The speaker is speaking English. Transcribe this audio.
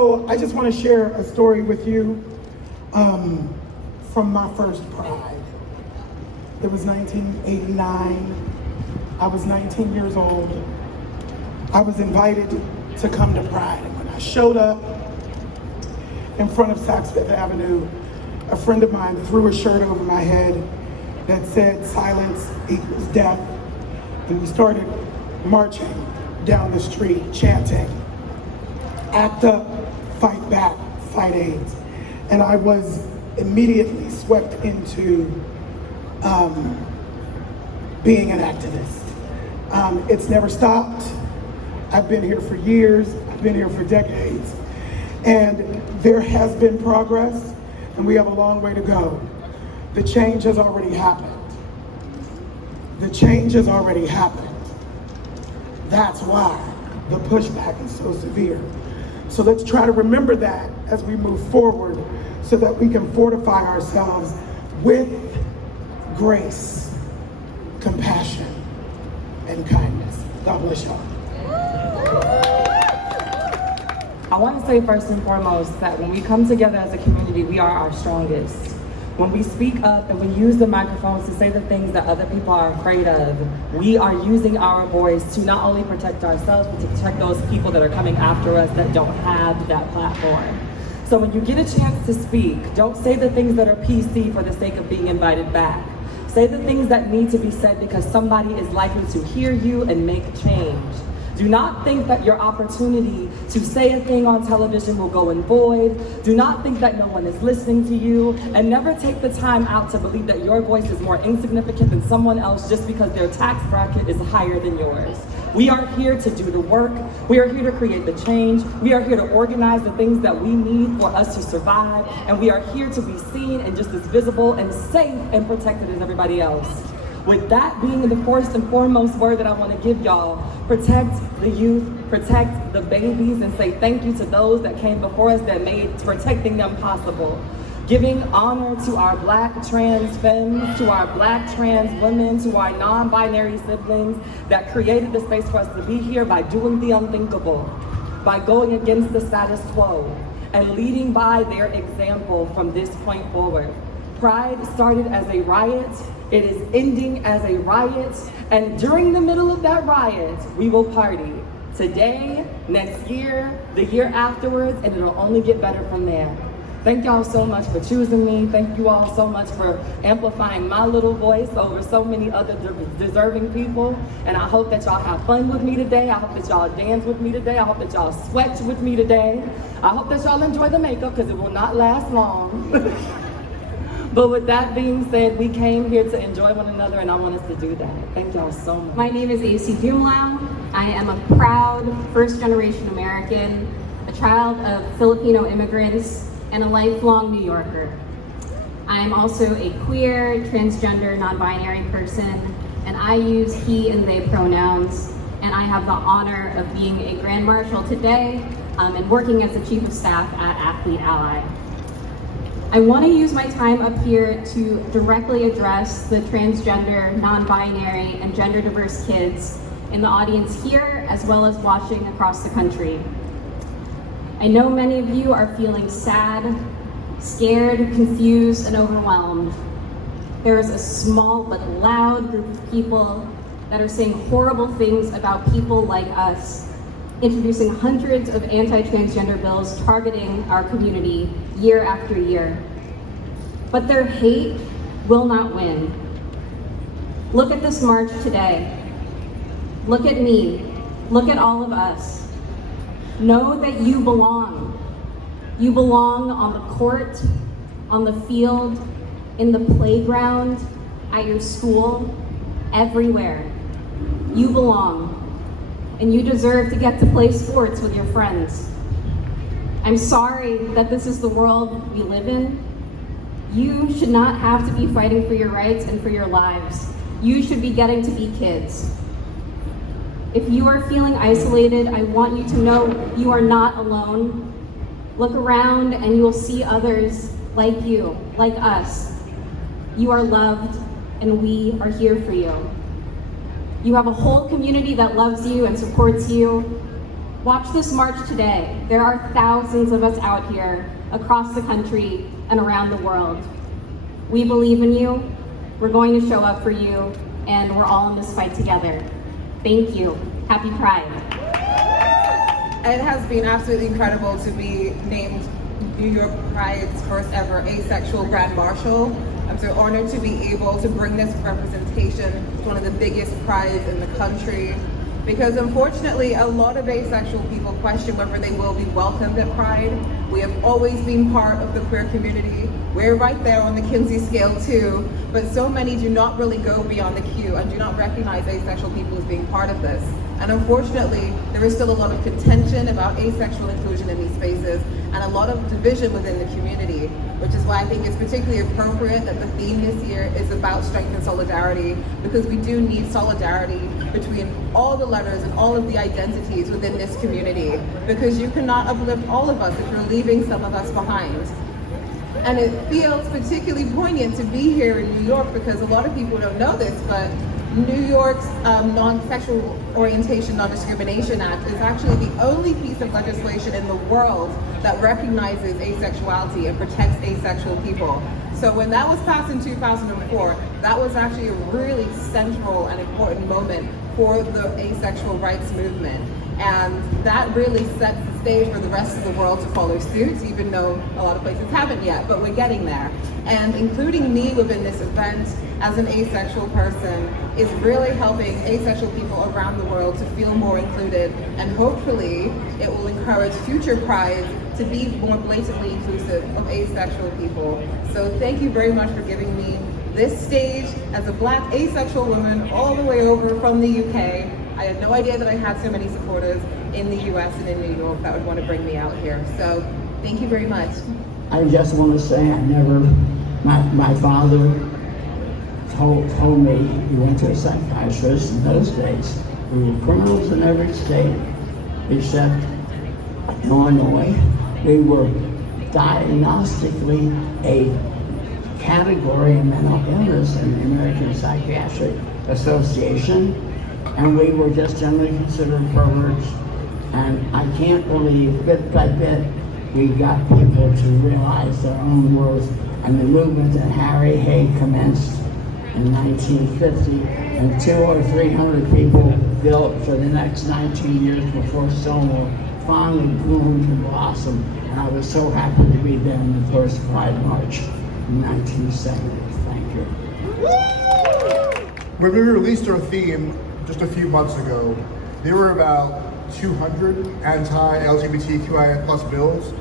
So I just want to share a story with you from my first Pride. It was 1989. I was 19 years old. I was invited to come to Pride. And when I showed up in front of Saks Fifth Avenue, a friend of mine threw a shirt over my head that said silence equals death. And we started marching down the street, chanting, act up, fight back, fight AIDS. And I was immediately swept into being an activist. It's never stopped. I've been here for years. I've been here for decades. And there has been progress, and we have a long way to go. The change has already happened. The change has already happened. That's why the pushback is so severe. So let's try to remember that as we move forward so that we can fortify ourselves with grace, compassion, and kindness. God bless y'all. I want to say first and foremost that when we come together as a community, we are our strongest. When we speak up and we use the microphones to say the things that other people are afraid of, we are using our voice to not only protect ourselves, but to protect those people that are coming after us that don't have that platform. So when you get a chance to speak, don't say the things that are PC for the sake of being invited back. Say the things that need to be said because somebody is likely to hear you and make change. Do not think that your opportunity to say a thing on television will go in void. Do not think that no one is listening to you. And never take the time out to believe that your voice is more insignificant than someone else just because their tax bracket is higher than yours. We are here to do the work. We are here to create the change. We are here to organize the things that we need for us to survive. And we are here to be seen and just as visible and safe and protected as everybody else. With that being the first and foremost word that I want to give y'all, protect the youth, protect the babies, and say thank you to those that came before us that made protecting them possible. Giving honor to our Black trans femmes, to our Black trans women, to our non-binary siblings that created the space for us to be here by doing the unthinkable, by going against the status quo, and leading by their example from this point forward. Pride started as a riot. It is ending as a riot, and during the middle of that riot, we will party. Today, next year, the year afterwards, and it'll only get better from there. Thank y'all so much for choosing me. Thank you all so much for amplifying my little voice over so many other deserving people. And I hope that y'all have fun with me today. I hope that y'all dance with me today. I hope that y'all sweat with me today. I hope that y'all enjoy the makeup because it will not last long. But with that being said, we came here to enjoy one another, and I want us to do that. Thank y'all so much. My name is AC Dumlao. I am a proud first-generation American, a child of Filipino immigrants, and a lifelong New Yorker. I am also a queer, transgender, non-binary person, and I use he and they pronouns, and I have the honor of being a Grand Marshal today and working as the Chief of Staff at Athlete Ally. I want to use my time up here to directly address the transgender, non-binary, and gender diverse kids in the audience here, as well as watching across the country. I know many of you are feeling sad, scared, confused, and overwhelmed. There is a small but loud group of people that are saying horrible things about people like us, introducing hundreds of anti-transgender bills targeting our community year after year. But their hate will not win. Look at this march today. Look at me. Look at all of us. Know that you belong. You belong on the court, on the field, in the playground, at your school, everywhere. You belong. And you deserve to get to play sports with your friends. I'm sorry that this is the world we live in. You should not have to be fighting for your rights and for your lives. You should be getting to be kids. If you are feeling isolated, I want you to know you are not alone. Look around and you will see others like you, like us. You are loved and we are here for you. You have a whole community that loves you and supports you. Watch this march today. There are thousands of us out here across the country and around the world. We believe in you, we're going to show up for you, and we're all in this fight together. Thank you. Happy Pride. It has been absolutely incredible to be named New York Pride's first ever asexual Grand Marshal. I'm so honored to be able to bring this representation to one of the biggest prides in the country. Because unfortunately, a lot of asexual people question whether they will be welcomed at Pride. We have always been part of the queer community. We're right there on the Kinsey scale too, but so many do not really go beyond the queue and do not recognize asexual people as being part of this. And unfortunately, there is still a lot of contention about asexual inclusion in these spaces and a lot of division within the community, which is why I think it's particularly appropriate that the theme this year is about strength and solidarity, because we do need solidarity between all the letters and all of the identities within this community, because you cannot uplift all of us if you're leaving some of us behind. And it feels particularly poignant to be here in New York because a lot of people don't know this, but New York's Non-Sexual Orientation Non-Discrimination Act is actually the only piece of legislation in the world that recognizes asexuality and protects asexual people. So when that was passed in 2004, that was actually a really central and important moment for the asexual rights movement. And that really sets the stage for the rest of the world to follow suit, even though a lot of places haven't yet, but we're getting there. And including me within this event as an asexual person is really helping asexual people around the world to feel more included, and hopefully it will encourage future prides to be more blatantly inclusive of asexual people. So thank you very much for giving me this stage as a Black asexual woman all the way over from the UK. I had no idea that I had so many supporters in the US and in New York that would want to bring me out here. So thank you very much. I just want to say my father told me he went to a psychiatrist in those days. We were criminals in every state except Illinois. We were diagnostically a category of mental illness in the American Psychiatric Association, and we were just generally considered perverts. And I can't believe, bit by bit, we got people to realize their own worth, and the movement that Harry Hay commenced in 1950, and 200 or 300 people built for the next 19 years before Stonewall finally bloomed and blossomed. And I was so happy to be there in the first Pride March in 1970. Thank you. When we released our theme just a few months ago, there were about 200 anti-LGBTQIA+ bills